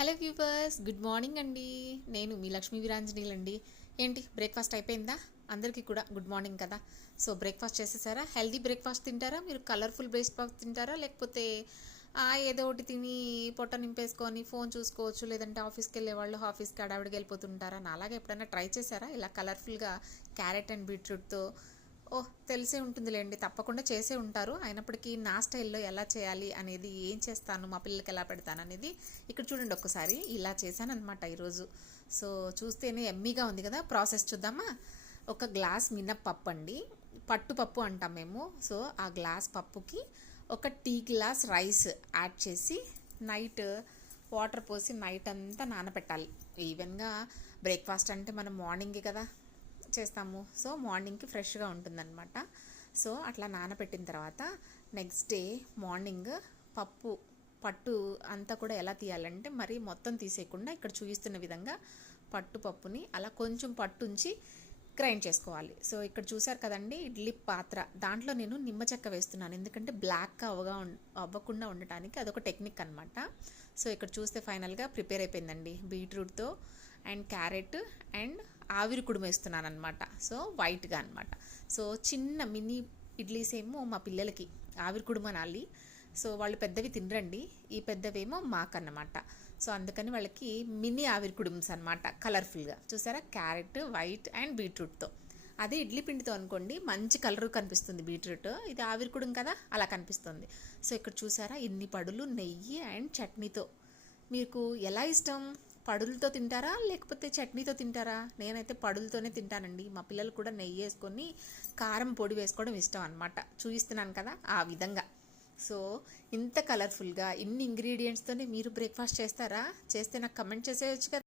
Hello viewers, good morning అండి. నేను మీ లక్ష్మీ వీరాంజనీలండి. ఏంటి బ్రేక్ఫాస్ట్ అయిపోయిందా? అందరికీ కూడా గుడ్ మార్నింగ్ కదా. సో బ్రేక్ఫాస్ట్ చేసేసారా? హెల్దీ బ్రేక్ఫాస్ట్ తింటారా? మీరు కలర్ఫుల్ బ్రేక్ఫాస్ట్ తింటారా? లేకపోతే ఏదో ఒకటి తిని పొట్ట నింపేసుకొని ఫోన్ చూసుకోవచ్చు, లేదంటే ఆఫీస్కి వెళ్ళే వాళ్ళు ఆఫీస్కి అడావిడికి వెళ్ళిపోతుంటారా? నా అలాగే ఎప్పుడైనా ట్రై చేశారా ఇలా కలర్ఫుల్గా క్యారెట్ అండ్ బీట్రూట్తో? ఓహ్, తెలిసే ఉంటుందిలేండి, తప్పకుండా చేసే ఉంటారు. అయినప్పటికీ నా స్టైల్లో ఎలా చేయాలి అనేది, ఏం చేస్తాను, మా పిల్లలకి ఎలా పెడతాను అనేది ఇక్కడ చూడండి. ఒక్కసారి ఇలా చేశాను అనమాట ఈరోజు. సో చూస్తేనే ఎమ్మీగా ఉంది కదా. ప్రాసెస్ చూద్దామా? ఒక గ్లాస్ మినప్పప్పు అండి, పట్టుపప్పు అంటాం మేము. సో ఆ గ్లాస్ పప్పుకి ఒక టీ గ్లాస్ రైస్ యాడ్ చేసి నైట్ వాటర్ పోసి నైట్ అంతా నానబెట్టాలి. ఈవెన్గా బ్రేక్ఫాస్ట్ అంటే మనం మార్నింగే కదా చేస్తాము. సో మార్నింగ్కి ఫ్రెష్గా ఉంటుందన్నమాట. సో అట్లా నానబెట్టిన తర్వాత నెక్స్ట్ డే మార్నింగ్ పట్టు అంతా కూడా ఎలా తీయాలంటే, మరి మొత్తం తీసేయకుండా ఇక్కడ చూపిస్తున్న విధంగా పప్పుని అలా కొంచెం పట్టుంచి గ్రైండ్ చేసుకోవాలి. సో ఇక్కడ చూసారు కదండి, ఇడ్లీ పాత్ర, దాంట్లో నేను నిమ్మ చెక్క వేస్తున్నాను, ఎందుకంటే బ్లాక్గా అవ్వకుండా ఉండటానికి. అదొక టెక్నిక్ అనమాట. సో ఇక్కడ చూస్తే ఫైనల్గా ప్రిపేర్ అయిపోయిందండి. బీట్రూట్తో అండ్ క్యారెట్ అండ్ ఆవిరి కుడుము వేస్తున్నాను అనమాట. సో వైట్గా అనమాట. సో చిన్న మినీ ఇడ్లీస్ ఏమో మా పిల్లలకి ఆవిరి కుడుము అనాలి. సో వాళ్ళు పెద్దవి తినరండి, ఈ పెద్దవేమో మాకన్నమాట. సో అందుకని వాళ్ళకి మినీ ఆవిరి కుడుమ్స్ అనమాట. కలర్ఫుల్గా చూసారా, క్యారెట్ వైట్ అండ్ బీట్రూట్తో. అదే ఇడ్లీ పిండితో అనుకోండి, మంచి కలర్ కనిపిస్తుంది బీట్రూట్. ఇది ఆవిరి కుడుము కదా, అలా కనిపిస్తుంది. సో ఇక్కడ చూసారా, ఇన్ని పడులు నెయ్యి అండ్ చట్నీతో. మీకు ఎలా ఇష్టం? పడులతో తింటారా లేకపోతే చట్నీతో తింటారా? నేనైతే పడులతోనే తింటానండి. మా పిల్లలు కూడా నెయ్యి వేసుకొని కారం పొడి వేసుకోవడం ఇష్టం అనమాట. చూపిస్తున్నాను కదా ఆ విధంగా. సో ఇంత కలర్ఫుల్గా ఇన్ని ఇంగ్రీడియంట్స్తోనే మీరు బ్రేక్ఫాస్ట్ చేస్తారా? చేస్తే నాకు కమెంట్ చేసేయచ్చు కదా.